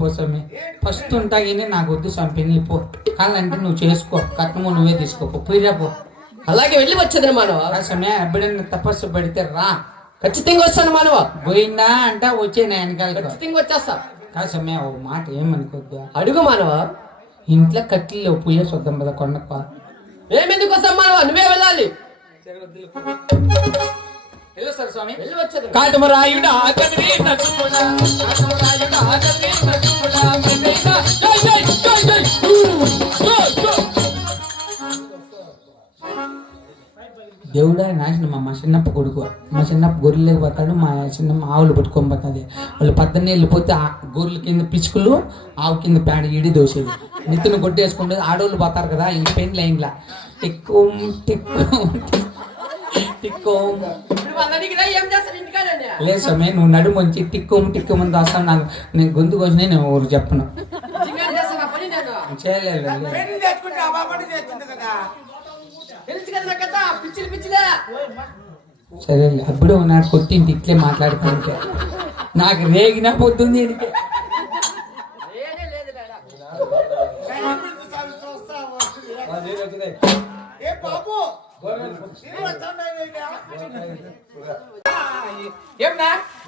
పోసమే first ఉంటాగిని నాకు వద్దు స్వామి నీ పో కావాలంటే నువ్వు చేసుకో కట్నము నువ్వే తీసుకోపో పోయిరా పో. అలాగే వెళ్ళి వచ్చేది మానవ. సమయ ఎప్పుడైనా తపస్సు పడితే రా, ఖచ్చితంగా వస్తాను మానవ. పోయిందా అంట వచ్చే నా వెనకాల ఖచ్చితంగా వచ్చేస్తా. కాదు సమయ ఓ మాట ఏమనుకోద్దు, అడుగు మానవ. ఇంట్లో కట్టిలో పోయే చూద్దాం కదా కొండప్ప. మేమెందుకు వస్తాం మానవ, నువ్వే వెళ్ళాలి. వెళ్ళొస్తారు స్వామి. వెళ్ళి వచ్చేది. కాటమరాయుడా కదిరి నడుచుకుడా, కాటమరాయుడా కదిరి నడుచుకుడా, మెల్లైనా జై జై జై జై దేవుడా నాశనం. మా చిన్నప్ప కొడుకు, మా చిన్నప్ప గొర్రెలు పోతాడు, మా చిన్నమ్మ ఆవులు పట్టుకొని పోతుంది. వాళ్ళు పద్దన్నే వెళ్ళిపోతే ఆ గొర్రెల కింద పిచ్చుకలు, ఆవు కింద పేడ ఇడి దోసేది, నిత్తును కొట్టేసుకుంటుంది. ఆడవాళ్ళు పోతారు కదా ఇంక పెయిన్ లైన్లా టిక్కు టిక్కు టిక్కు. లేదు సమయ నువ్వు నడుము వచ్చి టిక్కుం టిక్కుమంది వస్తాను. నాకు నేను గొంతు కోసిన నేను ఊరు చెప్పను. చేయలేదు సరే అప్పుడు నాకు కొట్టింటి ఇట్లే మాట్లాడుకుంటే నాకు రేగినా పొద్దుంది.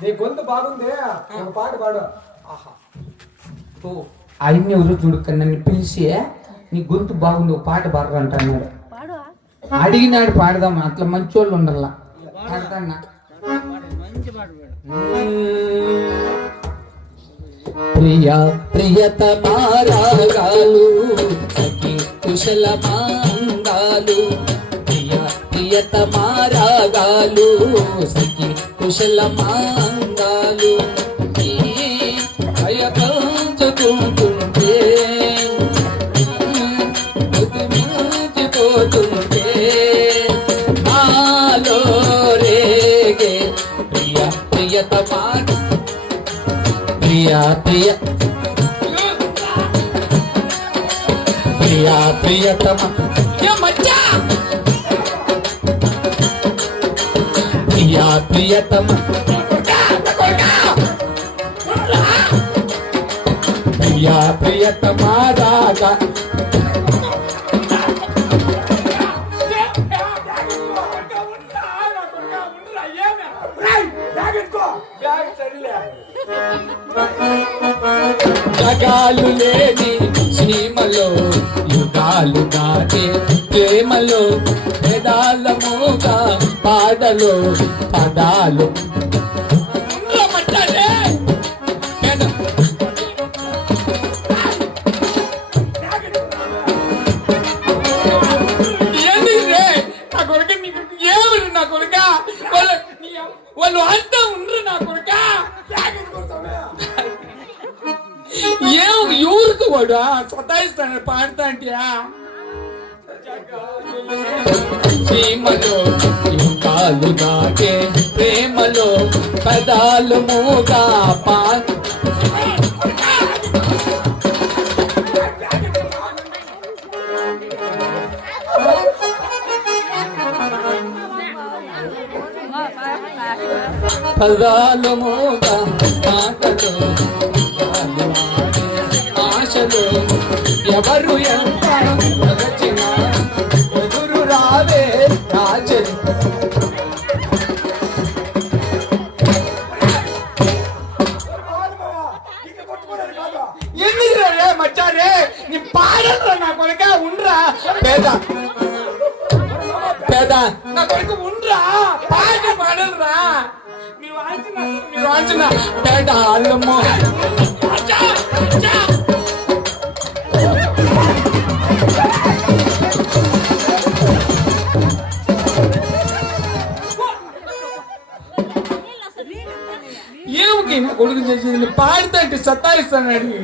నీ గొంతు బాగుంది, పాట పాడు. ఆయన్ని ఎవరు చూడుక నన్ను పిలిచి నీ గొంతు బాగుంది ఒక పాట పాడరు అంటున్నాడు. అడిగినాడు పాడదాం, అట్లా మంచి వాళ్ళు ఉండాల. పాడతాన్నా ప్రియా ప్రియతమారాగాలు సఖి కుశల మాంగాలు, ప్రియా ప్రియతమారాగాలు సఖి కుశల మాంగాలు, పంచుకుంటుంటే పోతుంటే నాలో రేగే ప్రియ ప్రియతమా ప్రియ ప్రియ ప్రియ ప్రియతమా ప్రియ ప్రియతమా ప్రియ ప్రియతమా రాగా జగాలు లేని సీమలో యుగాలు దాటే ప్రేమలో వేదాలముగా పాడలో పదాలు వాళ్ళు అంతా ఉండరు నా కొడుక. ఎవరికి వాడు సతాయిస్తాను పాడతా అంటియా. సీమలో యుగాలు దాటే ప్రేమలో పదాలు మూగా పదాలు మూగా మాటలు ఆశలు ఎవరు ఎంత రచనా ఎదురు రావే రాజని. ఎందుకు రే మచ్చారే నీ పాడరా నా కొడుక ఉండరా పేద పేద నా కొడుకు ఉండరా పాట పాడరా. మీరు వాంచిన పేద అల్లమ్మో ఏమికి నా కొడుకు చేసింది పాడితే అంటే సత్తాయిస్తానండి.